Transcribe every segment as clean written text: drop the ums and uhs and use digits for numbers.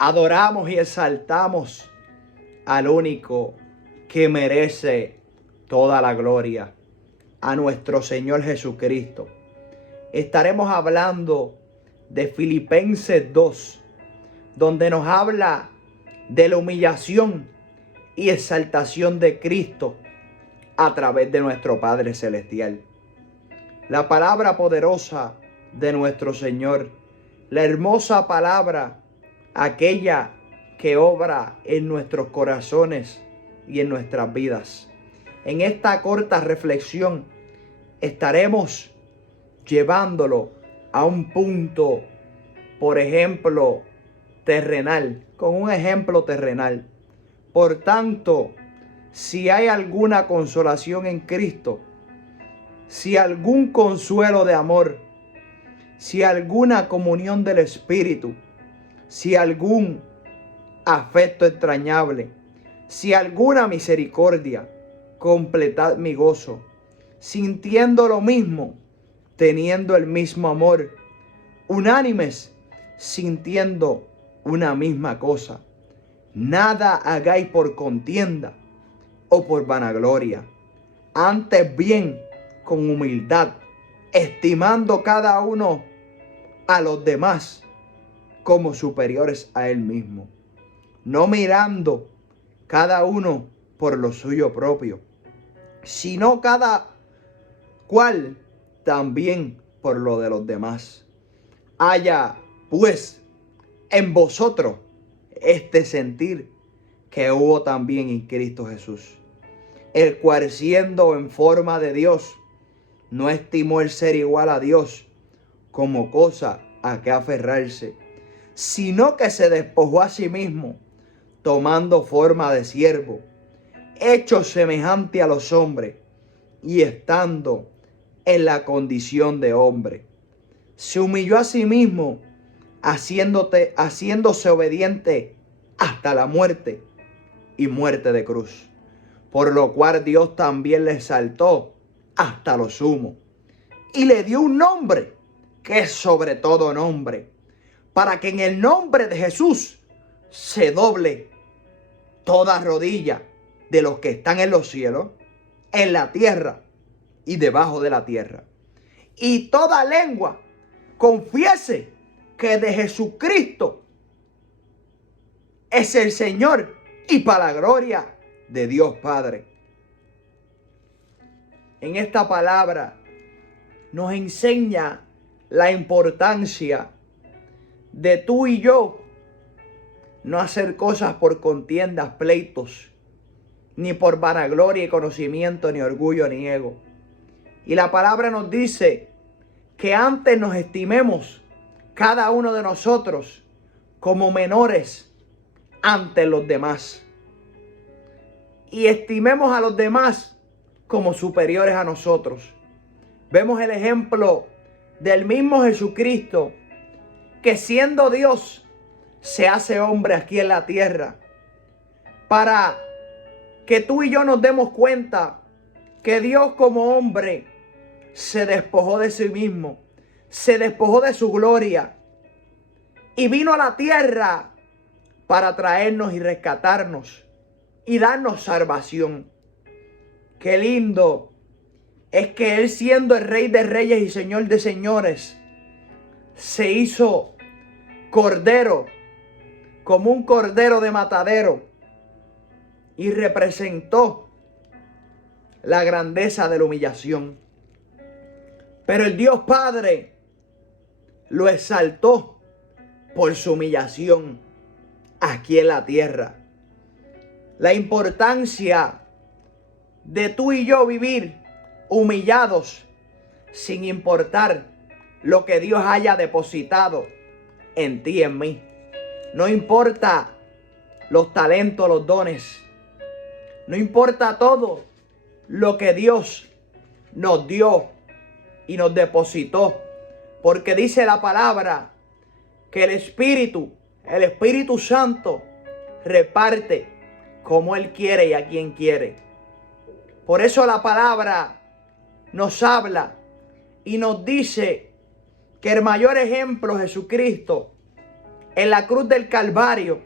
Adoramos y exaltamos al único que merece toda la gloria, a nuestro Señor Jesucristo. Estaremos hablando de Filipenses 2, donde nos habla de la humillación y exaltación de Cristo a través de nuestro Padre Celestial. La palabra poderosa de nuestro Señor, la hermosa palabra, aquella que obra en nuestros corazones y en nuestras vidas. En esta corta reflexión estaremos llevándolo a un punto, por ejemplo, terrenal, con un ejemplo terrenal. Por tanto, si hay alguna consolación en Cristo, si algún consuelo de amor, si alguna comunión del Espíritu, si algún afecto entrañable, si alguna misericordia, completad mi gozo, sintiendo lo mismo, teniendo el mismo amor, unánimes, sintiendo una misma cosa. Nada hagáis por contienda o por vanagloria, antes bien con humildad, estimando cada uno a los demás como superiores a él mismo, no mirando cada uno por lo suyo propio, sino cada cual también por lo de los demás. Haya pues en vosotros este sentir que hubo también en Cristo Jesús, el cual siendo en forma de Dios, no estimó el ser igual a Dios como cosa a que aferrarse, sino que se despojó a sí mismo, tomando forma de siervo, hecho semejante a los hombres, y estando en la condición de hombre, se humilló a sí mismo, haciéndose obediente hasta la muerte y muerte de cruz. Por lo cual Dios también le exaltó hasta lo sumo y le dio un nombre que es sobre todo nombre, para que en el nombre de Jesús se doble toda rodilla de los que están en los cielos, en la tierra y debajo de la tierra, y toda lengua confiese que de Jesucristo es el Señor, y para la gloria de Dios Padre. En esta palabra nos enseña la importancia de tú y yo no hacer cosas por contiendas, pleitos, ni por vanagloria y conocimiento, ni orgullo, ni ego. Y la palabra nos dice que antes nos estimemos cada uno de nosotros como menores ante los demás, y estimemos a los demás como superiores a nosotros. Vemos el ejemplo del mismo Jesucristo, que siendo Dios se hace hombre aquí en la tierra, para que tú y yo nos demos cuenta que Dios como hombre se despojó de sí mismo, se despojó de su gloria y vino a la tierra para traernos y rescatarnos y darnos salvación. Qué lindo es que Él, siendo el Rey de Reyes y Señor de Señores, se hizo cordero, como un cordero de matadero, y representó la grandeza de la humillación. Pero el Dios Padre lo exaltó por su humillación aquí en la tierra. La importancia de tú y yo vivir humillados sin importar lo que Dios haya depositado en ti y en mí. No importa los talentos, los dones. No importa todo lo que Dios nos dio y nos depositó. Porque dice la palabra que el Espíritu Santo, reparte como Él quiere y a quien quiere. Por eso la palabra nos habla y nos dice que el mayor ejemplo, Jesucristo, en la cruz del Calvario,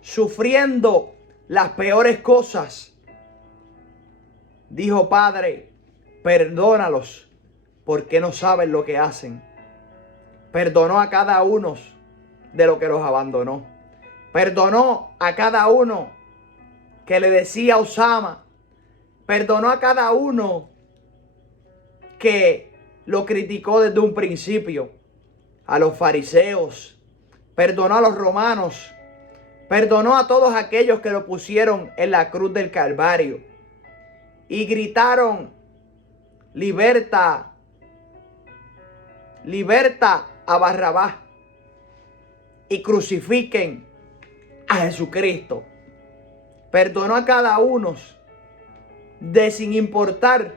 sufriendo las peores cosas, dijo: Padre, perdónalos porque no saben lo que hacen. Perdonó a cada uno de lo que los abandonó. Perdonó a cada uno que le decía a Osama. Perdonó a cada uno que lo criticó desde un principio. A los fariseos. Perdonó a los romanos. Perdonó a todos aquellos que lo pusieron en la cruz del Calvario. Y gritaron: liberta, liberta a Barrabás. Y crucifiquen a Jesucristo. Perdonó a cada uno de, sin importar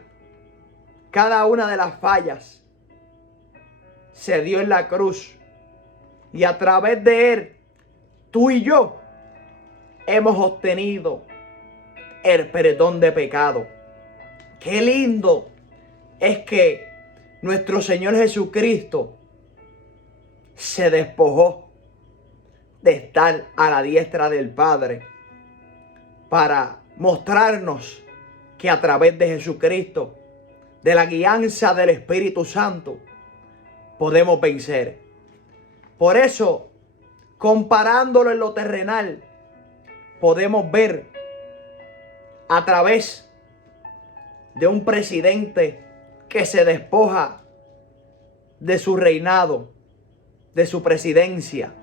cada una de las fallas, se dio en la cruz. Y a través de él, tú y yo hemos obtenido el perdón de pecado. Qué lindo es que nuestro Señor Jesucristo se despojó de estar a la diestra del Padre para mostrarnos que a través de Jesucristo, de la guianza del Espíritu Santo, podemos vencer. Por eso, comparándolo en lo terrenal, podemos ver a través de un presidente que se despoja de su reinado, de su presidencia.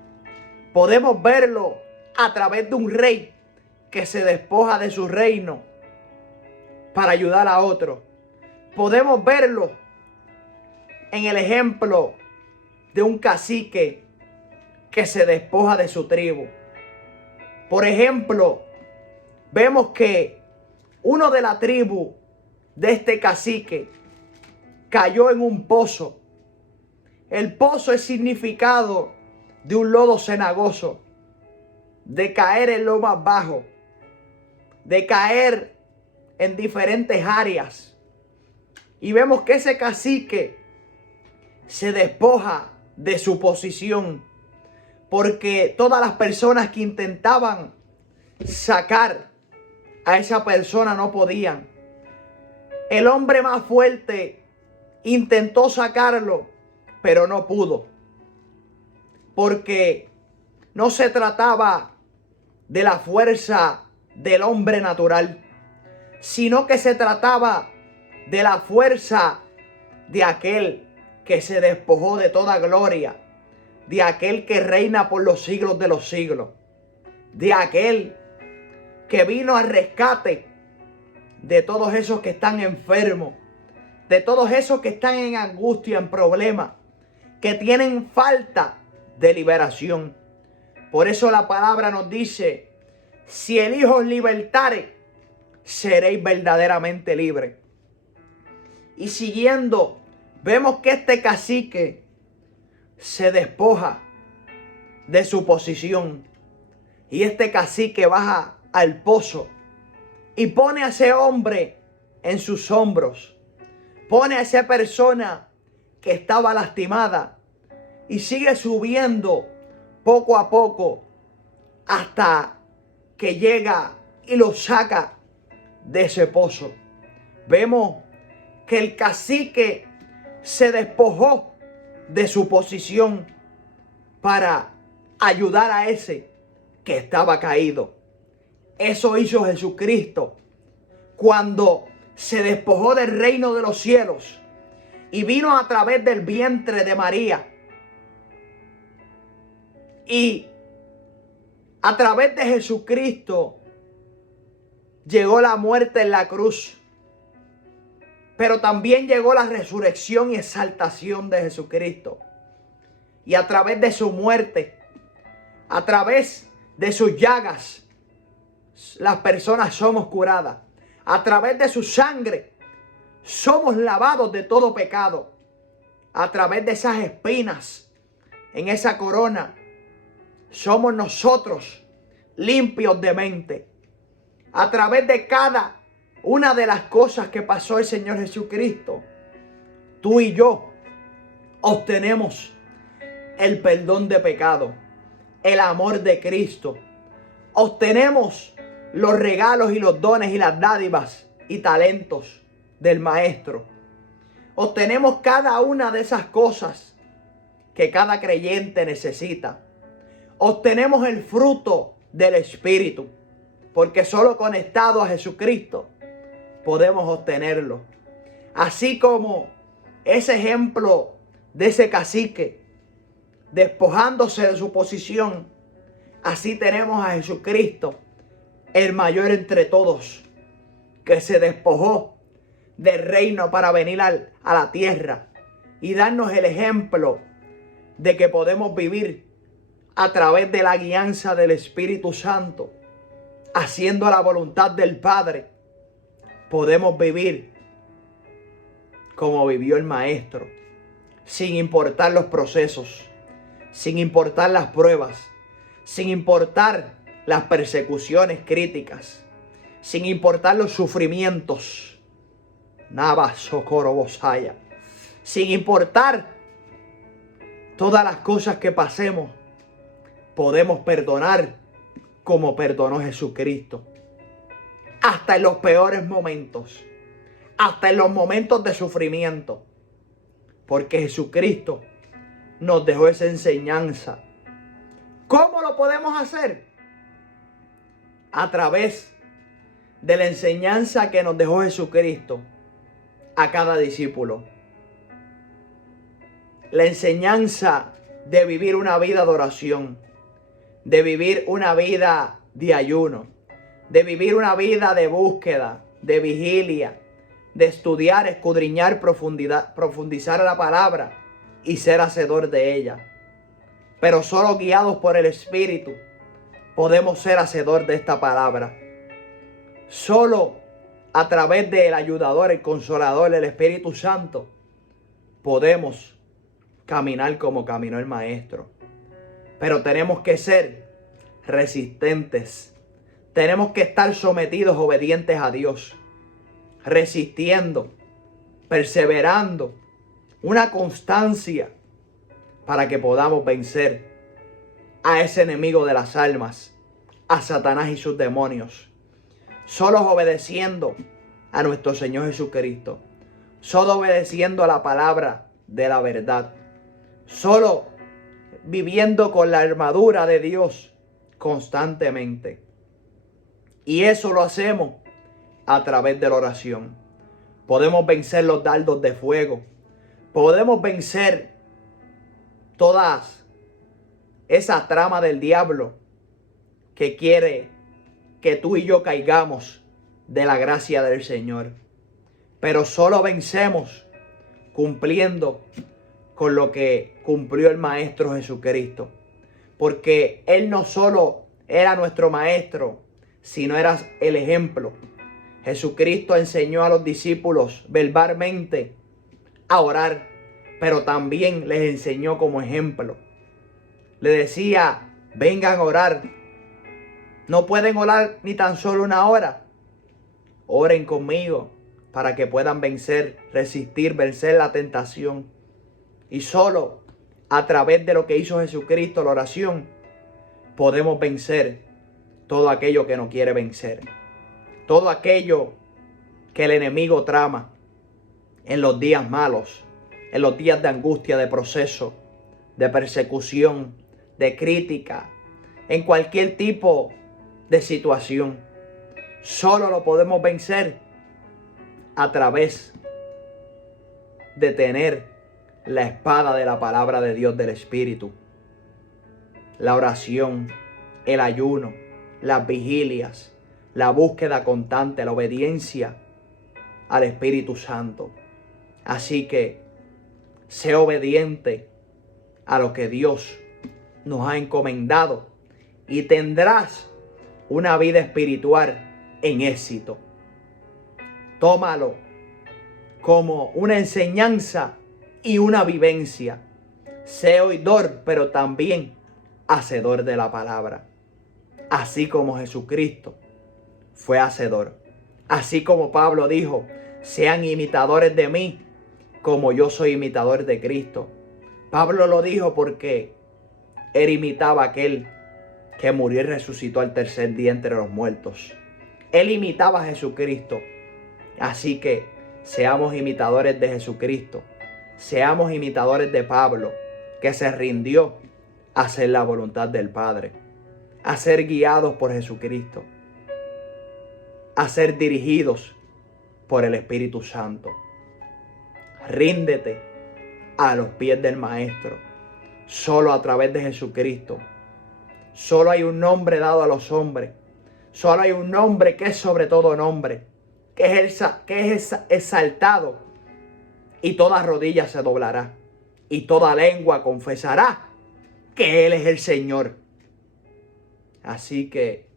Podemos verlo a través de un rey que se despoja de su reino para ayudar a otro. Podemos verlo en el ejemplo de un cacique que se despoja de su tribu. Por ejemplo, vemos que uno de la tribu de este cacique cayó en un pozo. El pozo es significado de un lodo cenagoso, de caer en lo más bajo, de caer en diferentes áreas. Y vemos que ese cacique se despoja de su posición, porque todas las personas que intentaban sacar a esa persona no podían. El hombre más fuerte intentó sacarlo, pero no pudo, porque no se trataba de la fuerza del hombre natural, sino que se trataba de la fuerza de aquel que se despojó de toda gloria, de aquel que reina por los siglos de los siglos, de aquel que vino al rescate de todos esos que están enfermos, de todos esos que están en angustia, en problemas, que tienen falta de liberación. Por eso la palabra nos dice: si el Hijo os libertare, seréis verdaderamente libres. Y siguiendo, vemos que este cacique se despoja de su posición. Y este cacique baja al pozo y pone a ese hombre en sus hombros. Pone a esa persona que estaba lastimada y sigue subiendo poco a poco hasta que llega y lo saca de ese pozo. Vemos que el cacique se despojó de su posición para ayudar a ese que estaba caído. Eso hizo Jesucristo cuando se despojó del reino de los cielos y vino a través del vientre de María. Y a través de Jesucristo llegó la muerte en la cruz. Pero también llegó la resurrección y exaltación de Jesucristo. Y a través de su muerte, a través de sus llagas, las personas somos curadas. A través de su sangre, somos lavados de todo pecado. A través de esas espinas, en esa corona, somos nosotros limpios de mente. A través de cada una de las cosas que pasó el Señor Jesucristo, tú y yo obtenemos el perdón de pecado. el amor de Cristo. Obtenemos los regalos y los dones y las dádivas y talentos del Maestro. Obtenemos cada una de esas cosas que cada creyente necesita. Obtenemos el fruto del Espíritu, porque solo conectado a Jesucristo podemos obtenerlo. Así como ese ejemplo de ese cacique despojándose de su posición, así tenemos a Jesucristo, el mayor entre todos, que se despojó del reino para venir a la tierra y darnos el ejemplo de que podemos vivir a través de la guianza del Espíritu Santo, haciendo la voluntad del Padre. Podemos vivir como vivió el Maestro, sin importar los procesos, sin importar las pruebas, sin importar las persecuciones críticas, sin importar los sufrimientos, Nava Socorro Bosaya, sin importar todas las cosas que pasemos, podemos perdonar como perdonó Jesucristo. Hasta en los peores momentos, hasta en los momentos de sufrimiento, porque Jesucristo nos dejó esa enseñanza. ¿Cómo lo podemos hacer? A través de la enseñanza que nos dejó Jesucristo a cada discípulo. La enseñanza de vivir una vida de oración, de vivir una vida de ayuno, de vivir una vida de búsqueda, de vigilia, de estudiar, escudriñar, profundizar la palabra y ser hacedor de ella. Pero solo guiados por el Espíritu podemos ser hacedor de esta palabra. Solo a través del ayudador, el consolador, el Espíritu Santo, podemos caminar como caminó el Maestro. Pero tenemos que ser resistentes. Tenemos que estar sometidos, obedientes a Dios, resistiendo, perseverando, una constancia para que podamos vencer a ese enemigo de las almas, a Satanás y sus demonios. Solo obedeciendo a nuestro Señor Jesucristo, solo obedeciendo a la palabra de la verdad, solo viviendo con la armadura de Dios constantemente. Y eso lo hacemos a través de la oración. Podemos vencer los dardos de fuego. Podemos vencer todas esa trama del diablo que quiere que tú y yo caigamos de la gracia del Señor. Pero solo vencemos cumpliendo con lo que cumplió el Maestro Jesucristo. Porque Él no solo era nuestro Maestro, sino era el ejemplo. Jesucristo enseñó a los discípulos verbalmente a orar, pero también les enseñó como ejemplo. Le decía, vengan a orar. No pueden orar ni tan solo una hora. Oren conmigo para que puedan vencer, resistir, vencer la tentación. Y solo a través de lo que hizo Jesucristo, la oración, podemos vencer todo aquello que no quiere vencer. Todo aquello que el enemigo trama en los días malos, en los días de angustia, de proceso, de persecución, de crítica, en cualquier tipo de situación. Solo lo podemos vencer a través de tener la espada de la palabra de Dios, del Espíritu. La oración, el ayuno, las vigilias, la búsqueda constante, la obediencia al Espíritu Santo. Así que sé obediente a lo que Dios nos ha encomendado y tendrás una vida espiritual en éxito. Tómalo como una enseñanza y una vivencia. Sé oidor, pero también hacedor de la palabra. Así como Jesucristo fue hacedor. Así como Pablo dijo, sean imitadores de mí, como yo soy imitador de Cristo. Pablo lo dijo porque Él imitaba a aquel que murió y resucitó al tercer día entre los muertos. Él imitaba a Jesucristo. Así que seamos imitadores de Jesucristo. Seamos imitadores de Pablo, que se rindió a hacer la voluntad del Padre, a ser guiados por Jesucristo, a ser dirigidos por el Espíritu Santo. Ríndete a los pies del Maestro. Solo a través de Jesucristo. Solo hay un nombre dado a los hombres. Solo hay un nombre que es sobre todo nombre, que es exaltado, y toda rodilla se doblará y toda lengua confesará que Él es el Señor. Así que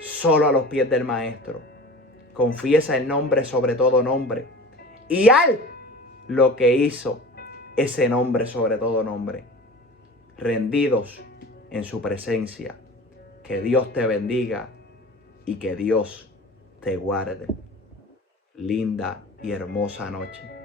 solo a los pies del Maestro. Confiesa el nombre sobre todo nombre y haz lo que hizo ese nombre sobre todo nombre. Rendidos en su presencia. Que Dios te bendiga y que Dios te guarde. Linda y hermosa noche.